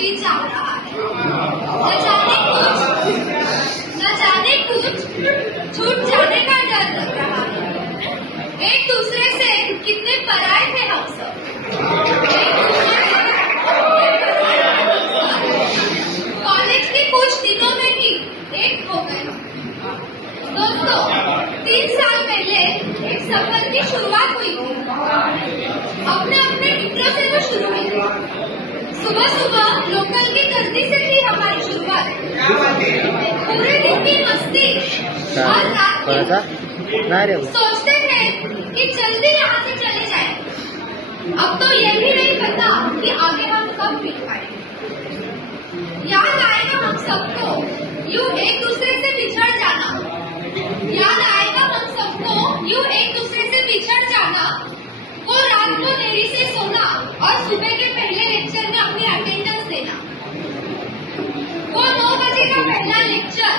जी चाह रहा है। न जाने कुछ छूट जाने का डर लग रहा है। एक दूसरे से कितने पराए थे हम सब। कॉलेज के कुछ दिनों में ही एक हो गए। दोस्तों, 3 साल पहले एक सफर की शुरुआत हुई थी। अपने अपने मित्रों से वो शुरू हुई थी। सुबह सुबह लोकल की धरती से थी हमारी शुरुआत। पूरे दिन की मस्ती और रात की सोचते थे कि जल्दी यहाँ से चले जाएं। अब तो ये भी नहीं पता कि आगे हम कब मिल पाएंगे। याद आएगा हम सबको यूं एक दूसरे से बिछड़ जाना। याद आएगा हम सबको यूं एक दूसरे से बिछड़ जाना। वो रात को देरी से सोना और सुबह के पहले लेक्चर में अपनी अटेंडेंस देना। वो 9 बजे का पहला लेक्चर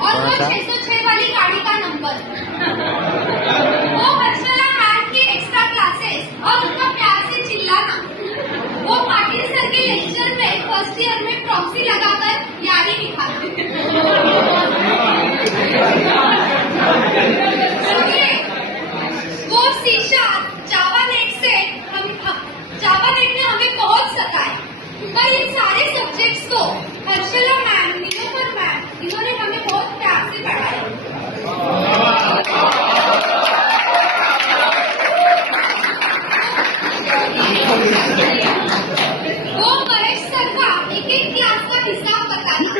और वो 606 वाली गाड़ी का नंबर। वो हर्षला मैथ की एक्स्ट्रा क्लासेस और उनका प्यार से चिल्लाना। वो पाटिल सर के लेक्चर में फर्स्ट ईयर में प्रॉक्सी लगाकर यारी निभाना। वो शीशा जावानेट ने हमें बहुत सताया। पर इन सारे सब्जेक्ट्स को हर्षला मैम, नीलोफर मैम, इन्होंने हमें बहुत प्यार से पढ़ाया। वो महेश सर का एक क्लास का हिसाब बताना।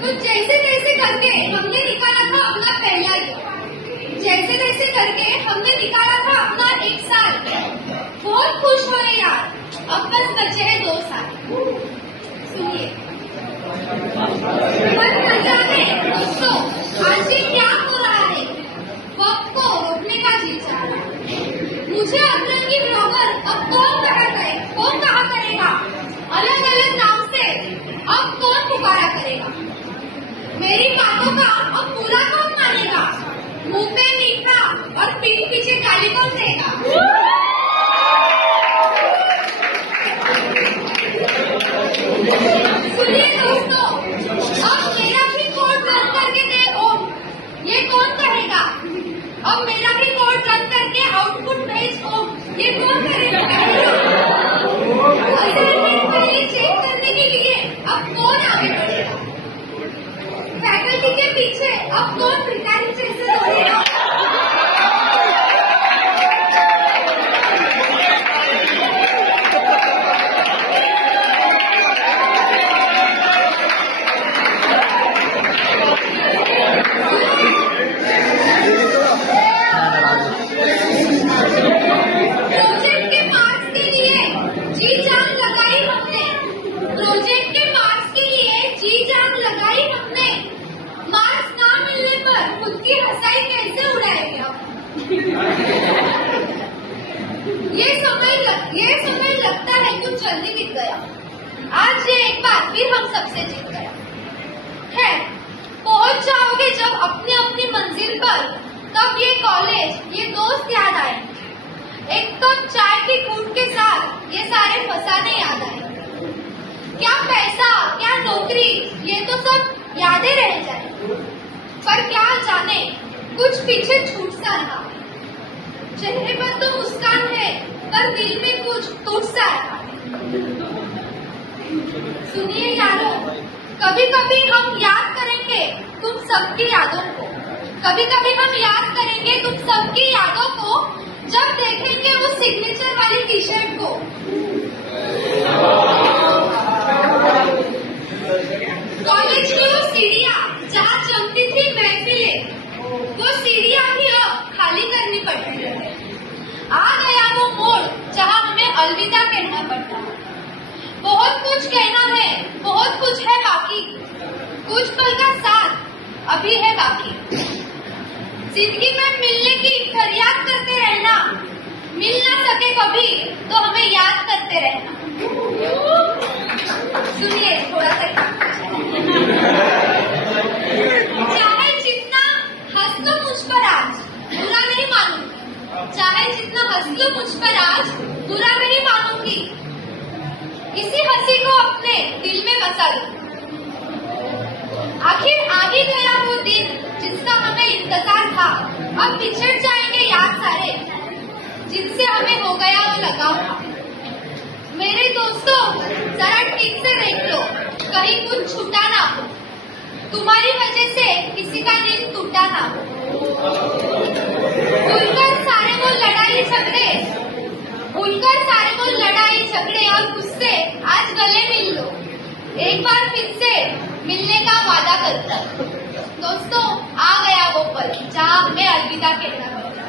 तो जैसे तैसे करके हमने निकाला था अपना पहला ईयर। जैसे तैसे करके हमने निकाला था अपना 1 साल। बहुत खुश हो रहे यार, अब बस बचे हैं 2 साल। सुनिए, पर न जाने दोस्तों आज ये क्या हो रहा है। वक्त को रोकने का जी चाह रहा है। मुझे अतरंगी ब्लॉगर अब कौन कहा करेगा। अलग अलग नाम से अब कौन पुकारा करेगा। मेरी बातों का अब पूरा कौन मानेगा। मुंह पे मीठा और पीठ पीछे गाली कौन देगा। सुनिए दोस्तों, अब मेरा भी कोड रन करके दे ओम, ये कौन करेगा। अब मेरा भी कोड रन करके आउटपुट भेज ओम, ये कौन करेगा। असाइनमेंट फाइलें चेक करने के लिए अब कौन आगे बढ़ेगा। फैकल्टी के पीछे अब कौन भिखारी जैसे दौड़ेगा। प्रोजेक्ट के मार्क्स के लिए जी जान लगाई हमने। प्रोजेक्ट के मार्क्स के लिए जी जान लगाई हमने। मार्क्स ना मिलने पर खुद की हंसाई कैसे उड़ाएंगे हम। ये समय लगता है कुछ जल्दी बीत गया। आज ये एक बार फिर हम सबसे जीत गया। खैर, पहुंच जाओगे जब अपनी अपनी मंजिल पर, तब ये कॉलेज, ये दोस्त याद आएंगे। एक कप चाय की घूंट के साथ ये सारे फसाने याद आएंगे। क्या पैसा, क्या नौकरी, ये तो सब यादें रह जाए। पर क्या जाने कुछ पीछे छूट सा रहा। चेहरे पर तो मुस्कान है, पर दिल में कुछ टूट सा रहा। सुनिए यारों, कभी कभी हम याद करेंगे तुम सबकी यादों को। कभी कभी हम याद करेंगे तुम सबकी यादों को, जब देखेंगे वो सिग्नेचर वाली टी शर्ट को। कॉलेज की वो सीढ़ियाँ जहाँ जमती थी महफिलें, वो सीढ़ियाँ भी अब खाली करनी पड़ती है। आ गया वो मोड़ जहाँ हमें अलविदा कहना पड़ता है। बहुत कुछ कहना है, बहुत कुछ है बाकी, कुछ पल का साथ अभी है बाकी। जिंदगी में मिलने की फरियाद करते रहना, मिल ना सके कभी तो हमें याद करते रहना। सुनिए थोड़ा सा चाहे जितना हंस लो मुझ पर आज, बुरा नहीं मानूंगी। चाहे जितना हंस लो मुझ पर आज, बुरा नहीं मानूंगी। इसी हंसी को अपने दिल में बसा लो। आखिर आ ही गया वो दिन जिसका हमें इंतजार था। अब बिछड़ जाएंगे याद सारे जिनसे हमें हो गया वो लगाव था। मेरे दोस्तों जरा ठीक से देख लो, कहीं कुछ छूटा ना हो, तुम्हारी वजह से किसी का दिल टूटा ना हो। भूलकर सारे वो लड़ाई झगड़े, भूलकर सारे वो लड़ाई झगड़े और गुस्से आज गले मिल लो। एक बार फिर से मिलने का वादा करता। दोस्तों आ गया वो पल जहाँ हमें अलविदा कहना पड़ता।